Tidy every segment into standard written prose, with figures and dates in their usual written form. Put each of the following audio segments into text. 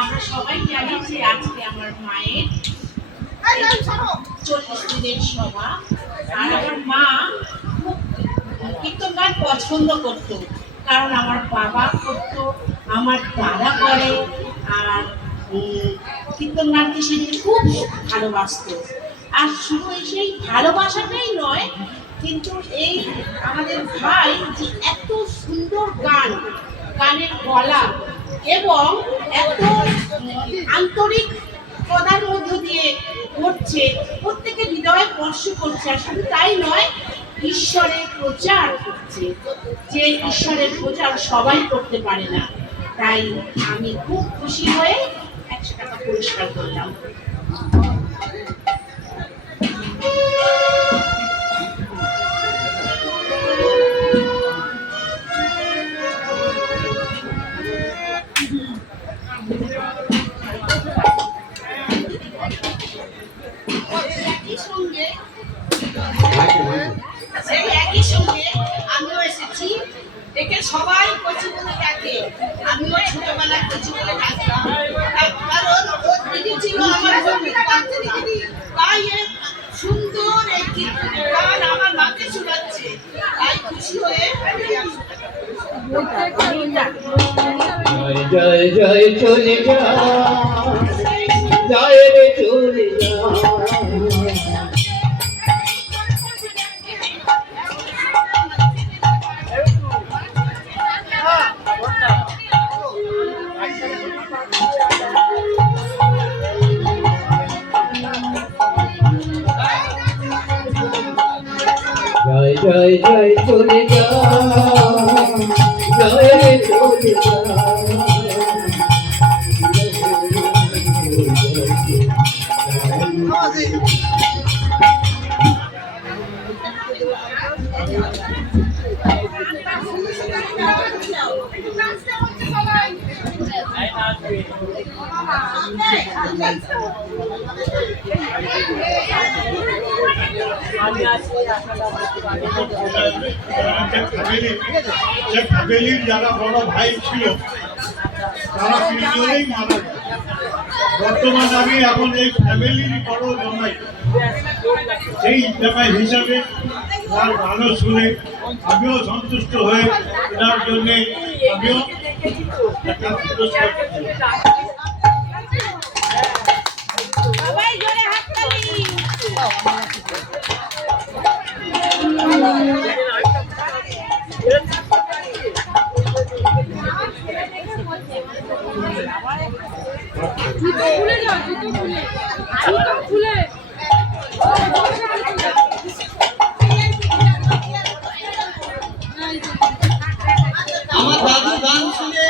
আমরা সবাই জানি যে আজকে আমার মায়ের 40 দিনের সভা। আর আমার মা খুব কীর্তন গান পছন্দ করতো, কারণ আমার বাবা করতো, আমার দাদা করে, আর কীর্তন গানকে সে খুব ভালোবাসতো। আর শুধু সেই ভালোবাসাটাই নয়, কিন্তু এই আমাদের ভাই যে এত সুন্দর গানের গলা এবং এত আন্তরিক কথার মধ্য দিয়ে করছে, প্রত্যেকের হৃদয়ে স্পর্শ করছে। আর শুধু তাই নয়, ঈশ্বরের প্রচার করছে, যে ঈশ্বরের প্রচার সবাই করতে পারে না। তাই আমি খুব খুশি হয়ে 100 টাকা পুরস্কার করলাম। একই সঙ্গে আমিও এসেছি, একে সবাই কচি বলে ডাকে, আমিও ছোটবেলায় কচি বলে ডাকতাম, কারণ ওর দিদি ছিল আমার দিদি। তাই সুন্দর এই গান আমার মাকে শোনাচ্ছে, তাই খুশি হয়ে জয় জয় চলে যা, জয় রে চলে যা। জয় জয় জয় চলে যা, জয় রে চলে যা। ফ্যামিলির যারা বড় ভাই ছিল তারা তিনজনেই মারা গেছে। বর্তমান আমি এখন এই ফ্যামিলির বড় জামাই, সেই জামাই হিসাবে তার গানও শুনে আমিও সন্তুষ্ট হয়ে এটার জন্যে আমিও একটা পুরস্কার আমার দাদু গান শুনে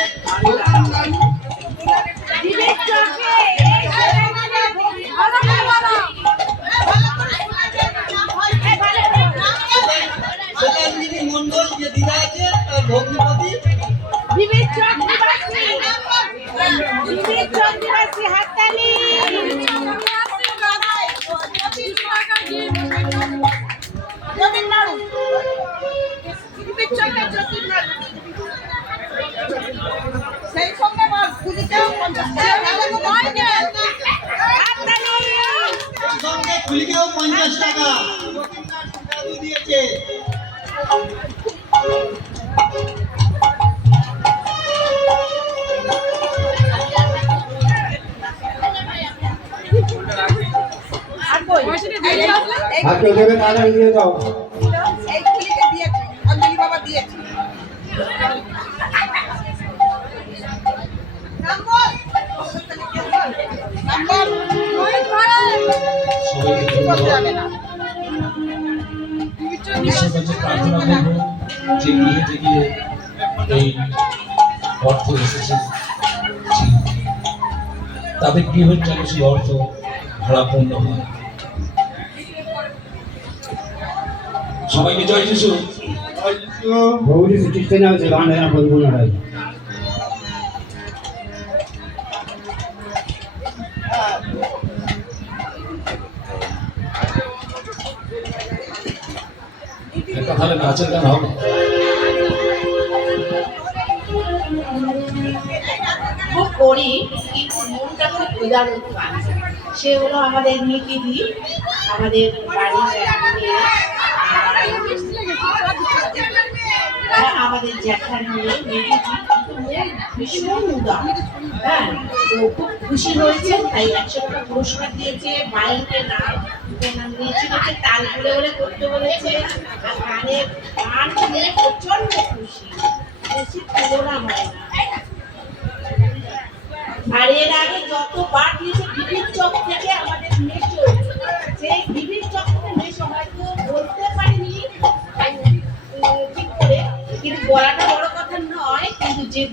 মন্ডল যে দিদা আছে তার ভগ্নিপতি হাততালি। সেই সঙ্গে খুলিকেও 50 টাকা দিয়েছে। হাতে দেবে তাড়াতাড়ি দিয়ে দাও। এই খুলিকে দিয়েছে, অঞ্জলি বাবা দিয়েছে। প্রার্থনা করব যে গৃহে থেকে এই অর্থ এসেছে তাদের গৃহের যেন সেই অর্থ ভাড়াপূর্ণ হয়। সবাইকে জয় যিশু। বৌদি চিঠি না আছে গান না বলবো না। একটা তাহলে নাচের গান হবে। খুব করি, কিন্তু মনটা খুব উদারণ কাজ। সে হলো আমাদের মিকিদি, আমাদের বাড়ির মেয়ে, আর আমাদের জ্যাঠার মেয়ে মিকিদি, কিন্তু মন ভীষণ উদার। হ্যাঁ, তো খুব খুশি হয়েছে, তাই 100 টাকা পুরস্কার দিয়েছে, বাইকে নাম দিয়েছে, হচ্ছে তাল বলে বলে করতে বলেছে, আর গান শুনে প্রচন্ড খুশি, খুশি তুলনা হয় না। আর এর আগে যতবার দিয়েছে বিবির চক থেকে আমাদের মেশো, সেই বিবির চক থেকে মেশো হয়তো বলতে পারিনি ঠিক করে, কিন্তু বলাটা বড় কথা নয়, কিন্তু যে